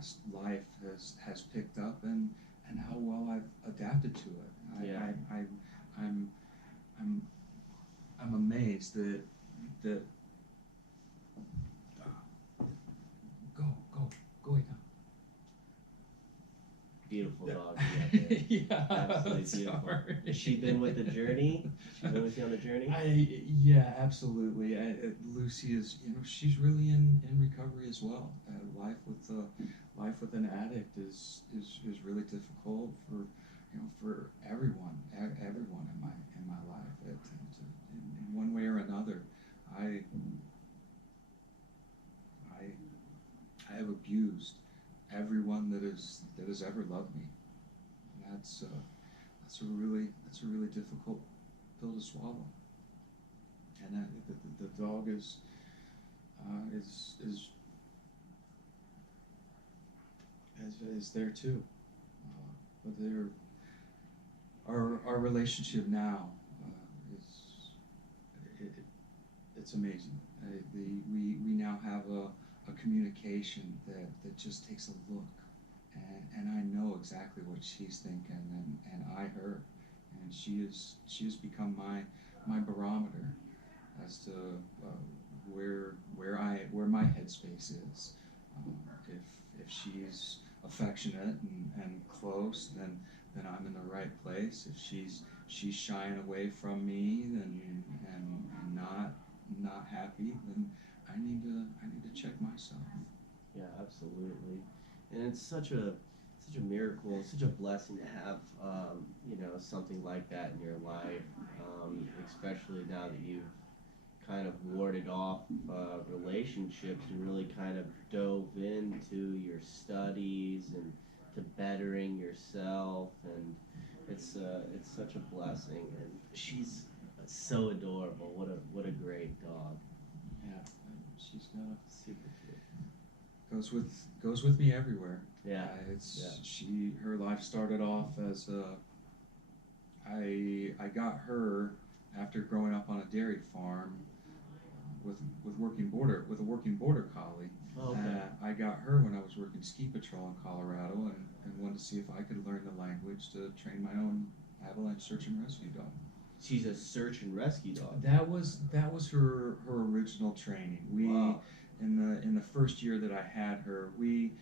fast life has picked up, and how well I've adapted to it. Yeah. I'm I'm I'm amazed that go go go away now. Beautiful dog you got there. Yeah, Absolutely beautiful. sorry. Has she been with the journey? She's been with you on the journey? Yeah, absolutely. Lucy is, she's really in recovery as well. Life with an addict is really difficult for everyone in my life. In one way or another, I I I have abused everyone that has ever loved me. And that's a really difficult pill to swallow. And the dog is there too. But our relationship now is it, it's amazing. We now have a communication that just takes a look, and I know exactly what she's thinking, and I her, and she has become my barometer as to where my headspace is. If she's affectionate and close, then I'm in the right place. If she's shying away from me, and not happy, then I need to check myself. Yeah, absolutely. And it's such a miracle, such a blessing to have something like that in your life, especially now that you've kind of warded off relationships and really kind of dove into your studies and to bettering yourself, and it's such a blessing, and she's so adorable. What a great dog. Yeah, she's got a Super cute. goes with me everywhere. Yeah. It's Yeah. she her life started off as I got her after growing up on a dairy farm with a working border collie. Oh, okay. I got her when I was working ski patrol in Colorado, and wanted to see if I could learn the language to train my own avalanche search and rescue dog. She's a search and rescue dog. That was her original training. We Wow. in the first year that I had her, we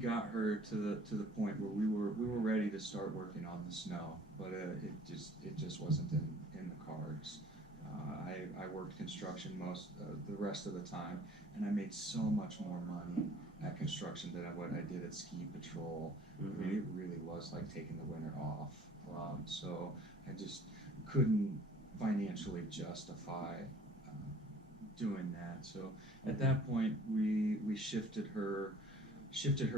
got her to the point where we were ready to start working on the snow, but it just wasn't in the cards. I worked construction the rest of the time, and I made so much more money at construction than what I did at ski patrol. I Mm-hmm. mean, it really was like taking the winter off. Wow. So I just couldn't financially justify doing that. So at Mm-hmm. that point, we shifted her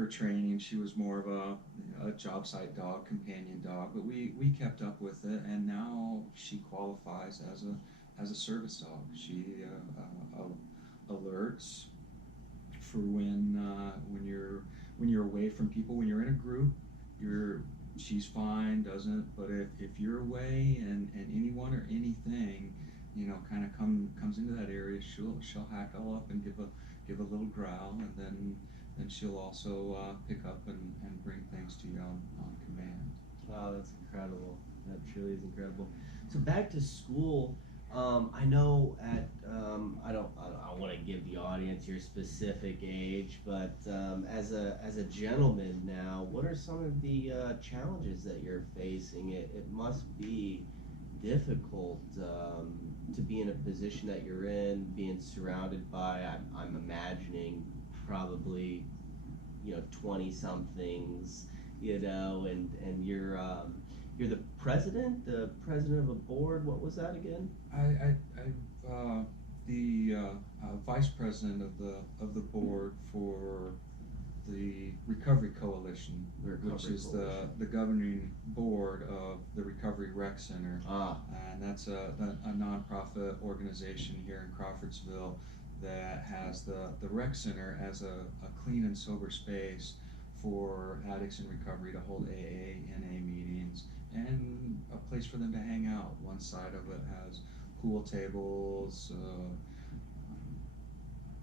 training. She was more of a job site dog, companion dog, but we kept up with it, and now she qualifies as a service dog. She alerts for when you're away from people, when you're in a group, you're she's fine, doesn't. But if you're away, and anyone or anything, kind of comes into that area, she'll hackle up and give a little growl, and then she'll also pick up and bring things to you on command. Wow, that's incredible. That truly is incredible. So back to school, I know I don't want to give the audience your specific age, but as a gentleman now, what are some of the challenges that you're facing? It must be difficult to be in a position that you're in, being surrounded by, I'm imagining, probably 20 somethings, and you're the president of a board. What was that again? The vice president of the board for the Recovery Coalition, The which Recovery is Coalition. the governing board of the Recovery Rec Center. Ah. And that's a nonprofit organization here in Crawfordsville that has the rec center as a clean and sober space for addicts in recovery to hold AA, NA meetings, and a place for them to hang out. One side of it has pool tables,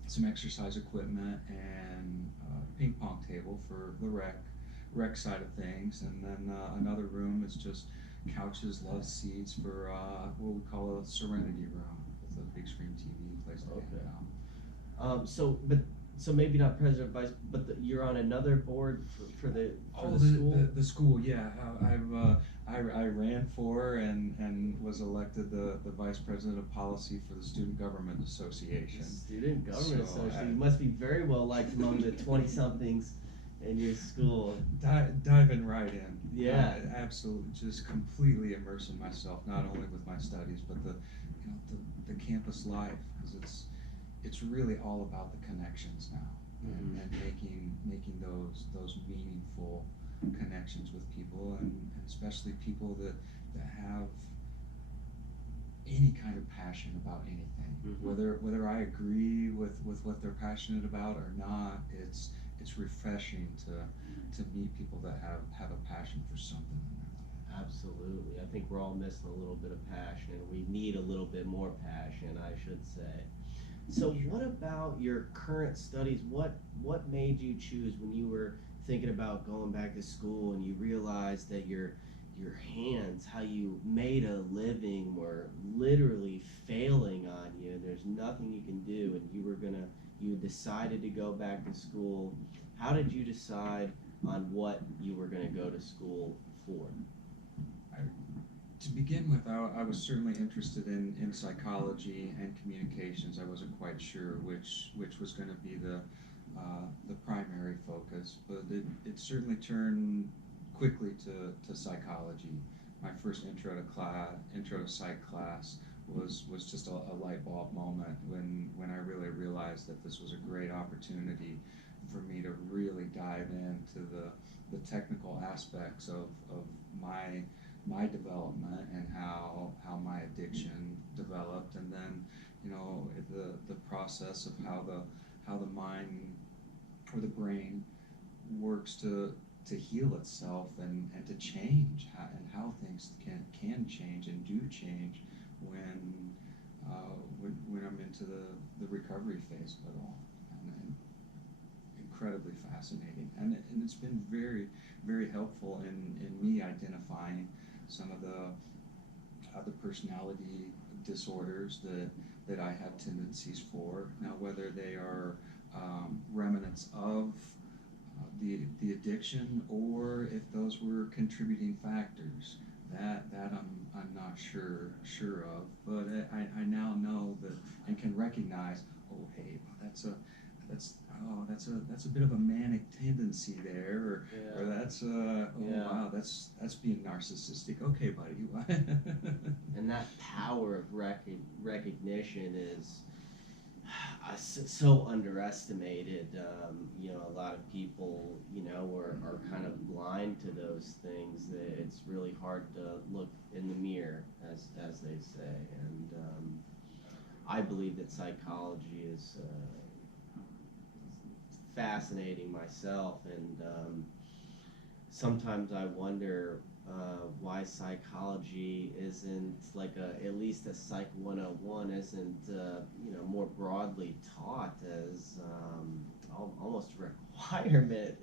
some exercise equipment and ping pong table for the rec side of things, and then another room is just couches, love seats for what we call a serenity room with a big screen TV, place to hang out. So maybe not president vice, but you're on another board for the school. The school, yeah. I ran for and was elected the vice president of policy for the Student Government Association. Student Government Association. You must be very well liked among the 20-somethings in your school. Diving right in. Yeah. Absolutely, just completely immersing myself not only with my studies but the campus life, because it's really all about the connections now, and making those meaningful connections with people, and especially people that have any kind of passion about anything, whether I agree with what they're passionate about or not. It's refreshing to meet people that have a passion for something in their life. Absolutely. I think we're all missing a little bit of passion. We need a little bit more passion, I should say. So what about your current studies? What made you choose, when you were thinking about going back to school and you realized that your hands, how you made a living, were literally failing on you, and there's nothing you can do, and you decided to go back to school? How did you decide on what you were going to go to school for? To begin with, I was certainly interested in psychology and communications. I wasn't quite sure which was going to be the primary focus, but it certainly turned quickly to psychology. My first intro to psych class was just a light bulb moment when I really realized that this was a great opportunity for me to really dive into the technical aspects of my development and how my addiction developed, and then the process of how the mind or the brain works to heal itself and to change, and how things can change and do change when I'm into the recovery phase of it all. And incredibly fascinating, and it's been very, very helpful in me identifying some of the personality disorders that I have tendencies for. Now, whether they are remnants of the addiction, or if those were contributing factors, that I'm not sure of. But I now know that and can recognize. Oh, hey, that's a bit of a manic tendency there, or that's wow, that's being narcissistic. Okay, buddy. And that power of recognition is so underestimated. A lot of people, are kind of blind to those things. It's really hard to look in the mirror, as they say. And I believe that psychology is fascinating myself, and sometimes I wonder why psychology isn't like at least a Psych 101 isn't more broadly taught as almost a requirement.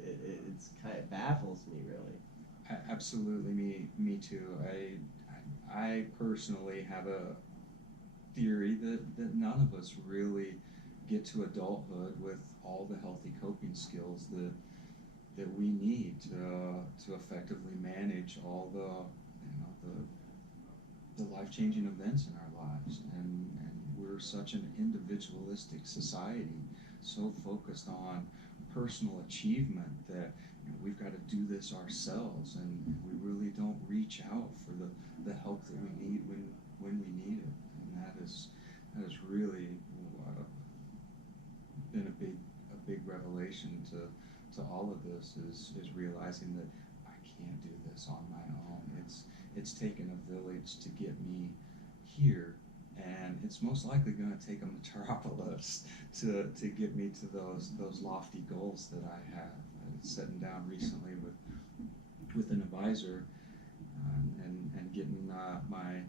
It's kind of baffles me, really. Absolutely, me too. I personally have a theory that none of us really get to adulthood with all the healthy coping skills that we need to effectively manage all the life-changing events in our lives, and we're such an individualistic society, so focused on personal achievement that we've got to do this ourselves, and we really don't reach out for the help that we need when we need it. And that is really been a big revelation to all of this, is realizing that I can't do this on my own. It's taken a village to get me here, and it's most likely going to take a metropolis to get me to those lofty goals that I have. Sitting down recently with an advisor, and getting my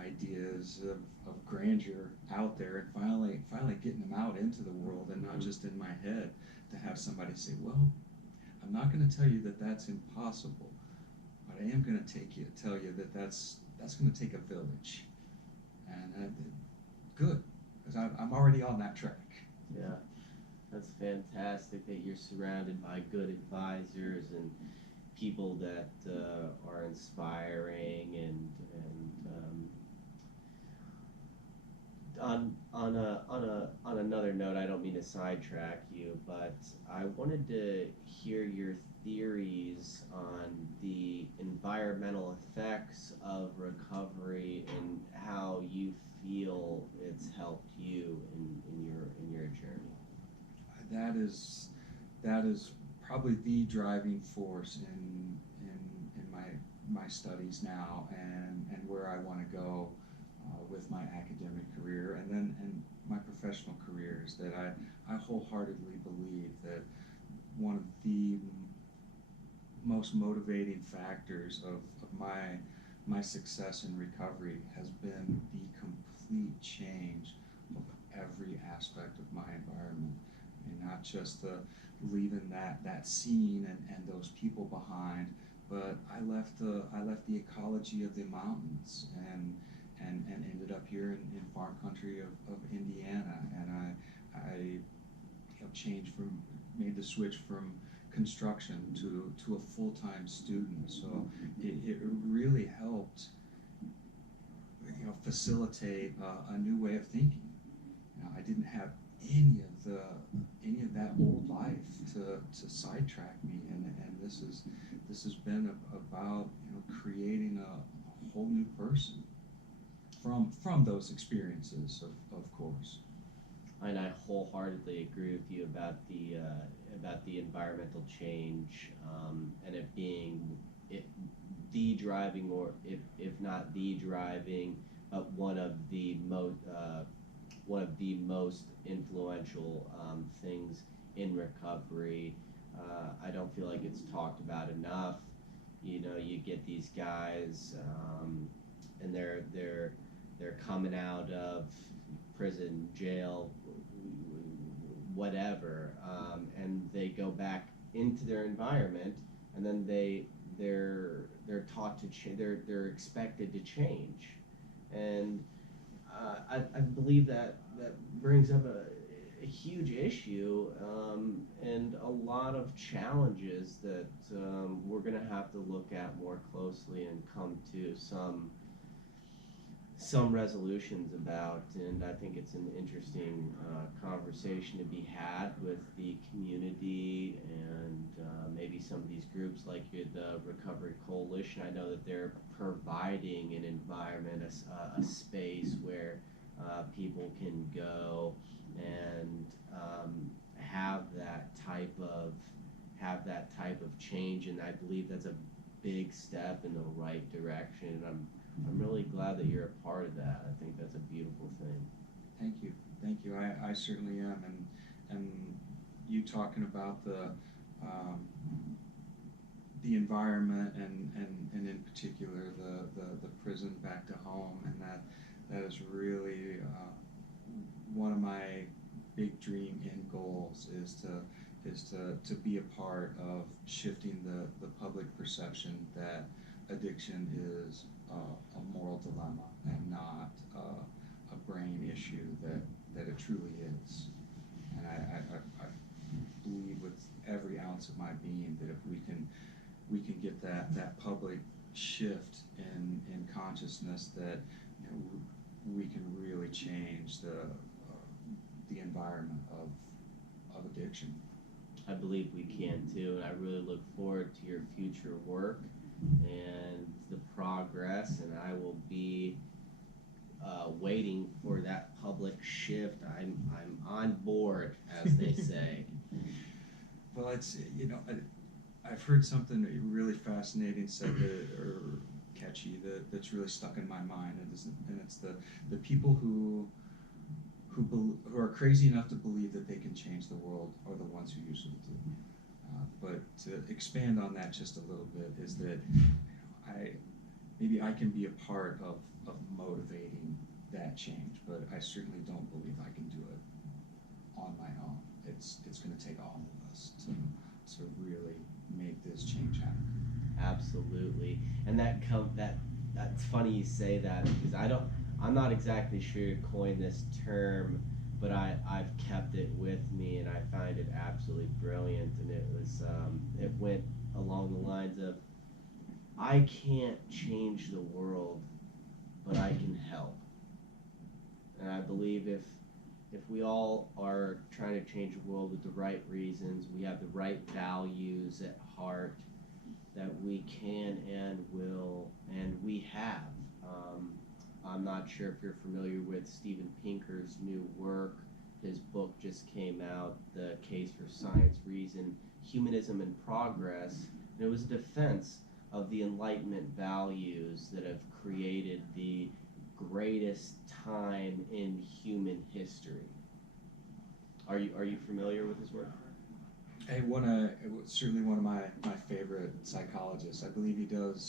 ideas of grandeur out there, and finally getting them out into the world and not just in my head, to have somebody say, well, I'm not going to tell you that that's impossible, but I am going to tell you that that's going to take a village. And good, because I'm already on that track. Yeah, that's fantastic that you're surrounded by good advisors and people that are inspiring on another note, I don't mean to sidetrack you, but I wanted to hear your theories on the environmental effects of recovery and how you feel it's helped you in your journey. That is probably the driving force in my studies now, and where I want to go with my academic career and my professional careers. That I wholeheartedly believe that one of the most motivating factors of my success in recovery has been the complete change of every aspect of my environment. I mean, not just the leaving that scene and those people behind, but I left the ecology of the mountains and ended up here in farm country of Indiana, and I made the switch from construction to a full-time student. So it really helped, facilitate a new way of thinking. I didn't have any of that old life to sidetrack me, and this has been about creating a whole new person from those experiences, of course. And I wholeheartedly agree with you about the environmental change, and it being the driving, or if not the driving, but one of the most influential things in recovery. I don't feel like it's talked about enough. You get these guys, and they're coming out of prison, jail, whatever, and they go back into their environment, and then they're taught to they're expected to change, and I believe that brings up a huge issue, and a lot of challenges that we're going to have to look at more closely and come to some resolutions about. And I think it's an interesting conversation to be had with the community and maybe some of these groups like the Recovery Coalition. I know that they're providing an environment, a space where people can go and have that type of change, and I believe that's a big step in the right direction. And I'm really glad that you're a part of that. I think that's a beautiful thing. Thank you. I certainly am, and you talking about the environment and in particular the prison back to home, and that is really one of my big dream and goals is to be a part of shifting the public perception that addiction is a moral dilemma and not a brain issue that it truly is. And I believe with every ounce of my being that if we can get that public shift in consciousness, that we can really change the environment of addiction. I believe we can too, and I really look forward to your future work and the progress, and I will be waiting for that public shift. I'm on board, as they say. Well, it's I've heard something really fascinating said or catchy that's really stuck in my mind, and it's the people who are crazy enough to believe that they can change the world are the ones who usually do. But to expand on that just a little bit is that maybe I can be a part of motivating that change. But I certainly don't believe I can do it on my own. It's going to take all of us to really make this change happen. Absolutely, and that's funny you say that because I'm not exactly sure to coin this term, but I've kept it with me and I find it absolutely brilliant. And it went along the lines of, I can't change the world, but I can help. And I believe if we all are trying to change the world with the right reasons, we have the right values at heart, that we can and will, and we have. Um, I'm not sure if you're familiar with Steven Pinker's new work. His book just came out, The Case for Science, Reason, Humanism, and Progress. And it was a defense of the Enlightenment values that have created the greatest time in human history. Are you familiar with his work? Certainly one of my favorite psychologists. I believe he does